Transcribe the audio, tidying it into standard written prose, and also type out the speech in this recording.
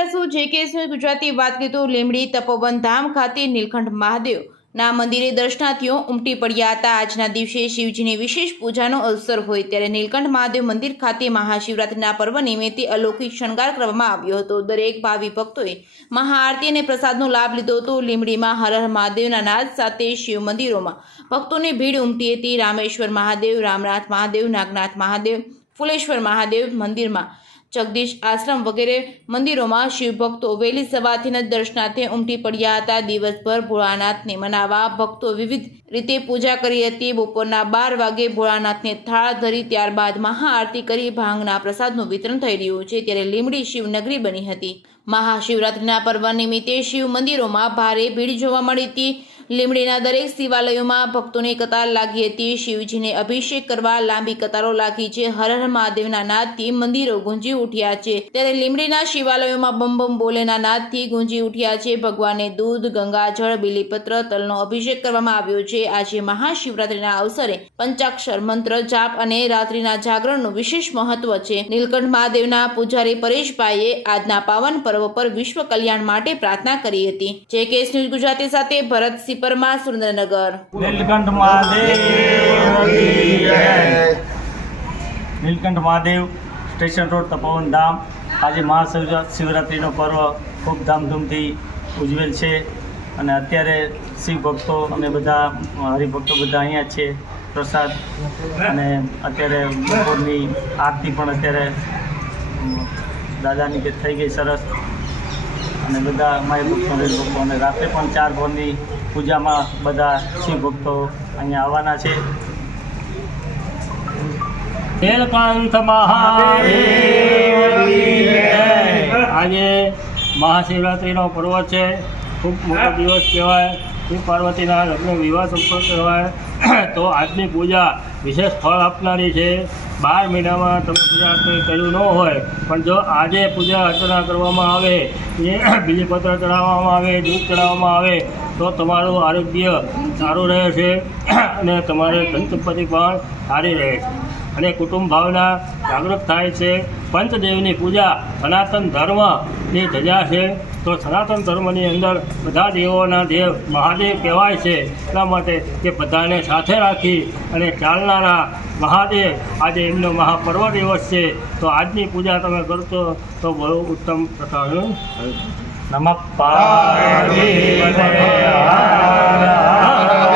રહ્યા છો JKS news Gujarati વાત કરીએ તો લીંબડી તપોવન ધામ ખાતે નીલકંઠ મહાદેવના મંદિરે દર્શનાર્થીઓ ઉમટી પડ્યા હતા। આજના દિવસે શિવજીની વિશેષ પૂજાનો અવસર હોય ત્યારે નીલકંઠ મહાદેવ મંદિર ખાતે મહાશિવરાત્રિના પર્વ નિમિત્તે અલૌકિક શણગાર કરવામાં આવ્યો હતો। દરેક ભાવિ ભક્તોએ મહાઆરતી અને પ્રસાદનો લાભ લીધો હતો। લીંબડીમાં હર હર મહાદેવના નાદ સાથે શિવ મંદિરોમાં ભક્તોની ભીડ ઉમટી હતી। રામેશ્વર મહાદેવ, રામનાથ મહાદેવ, નાગનાથ મહાદેવ, ફુલેશ્વર મહાદેવ મંદિરમાં, જગદીશ આશ્રમ વગેરે મંદિરોમાં શિવ ભક્તો વહેલી સવારથી જ દર્શનાર્થે ઉમટી પડ્યા હતા। દિવસભર ભોળાનાથને મનાવવા ભક્તો વિવિધ રીતે પૂજા કરી હતી। બપોરના 12 વાગે ભોળાનાથને થાળ ધરી ત્યારબાદ મહાઆરતી કરી ભાંગના પ્રસાદનું વિતરણ થઈ રહ્યું છે। ત્યારે લીંબડી શિવનગરી બની હતી। મહાશિવરાત્રિના પર્વ નિમિત્તે શિવ મંદિરોમાં ભારે ભીડ જોવા મળી હતી। લીંબડીના દરેક શિવાલયોમાં ભક્તોની કતાર લાગી હતી। શિવજીને અભિષેક કરવા લાંબી કતારો લાગી છે। હર હર મહાદેવના નાદથી મંદિરો ગુંજી ઉઠ્યા છે। ત્યારે લીંબડીના શિવાલયોમાં બમ બમ બોલેના નાદથી ગુંજી ઉઠ્યા છે। ભગવાનને દૂધ, ગંગાજળ, બીલીપત્ર, તલનો અભિષેક કરવામાં આવ્યો છે। આજે મહાશિવરાત્રિના અવસરે પંચાક્ષર મંત્ર જાપ અને રાત્રિના જાગરણનું વિશેષ મહત્વ છે। નીલકંઠ મહાદેવના પૂજારી પરેશભાઈએ આજના પાવન પર્વ પર વિશ્વ કલ્યાણ માટે પ્રાર્થના કરી હતી। JKS ન્યૂઝ ગુજરાતી સાથે ભરત પરમાર, સુરેન્દ્રનગર। નીલકંઠ મહાદેવ સ્ટેશન રોડ, તપોવન ધામ। આજે મહાશિવરાત્રિનો પર્વ ખૂબ ધામધૂમથી ઉજવેલ છે અને અત્યારે શિવ ભક્તો અને બધા હરિભક્તો બધા અહીંયા છે। પ્રસાદ અને અત્યારે બપોરની આરતી પણ અત્યારે દાદાની કે થઈ ગઈ સરસ અને બધા માય ભક્તો ભક્તો અને રાત્રે પણ 4 ભોરની પૂજામાં બધા શિવ ભક્તો અહીંયા આવવાના છે। નીલકંઠ મહાદેવ આજે મહાશિવરાત્રિનો પર્વ છે। ખૂબ મોટો દિવસ કહેવાય। શિવ પાર્વતીના લગ્ન વિવાહ સંપર્ક કહેવાય। તો આજની પૂજા વિશેષ ફળ આપનારી છે। 12 મહિનામાં તમે પૂજા અર્ચના કર્યું ન હોય પણ જો આજે પૂજા અર્ચના કરવામાં આવે, બીલીપત્ર ચડાવવામાં આવે, દૂધ ચડાવવામાં આવે તો તમારું આરોગ્ય સારું રહે છે અને તમારે ધન સંપત્તિ પણ સારી રહે છે અને કુટુંબ ભાવના જાગૃત થાય છે। પંચદેવની પૂજા સનાતન ધર્મની ધજા છે। તો સનાતન ધર્મની અંદર બધા દેવોના દેવ મહાદેવ કહેવાય છે। એટલા માટે કે બધાને સાથે રાખી અને ચાલનારા મહાદેવ આજે એમનો મહાપર્વ દિવસ છે। તો આજની પૂજા તમે કરશો તો બહુ ઉત્તમ પ્રકારનું નમઃ પાર્વતી પતે હર હર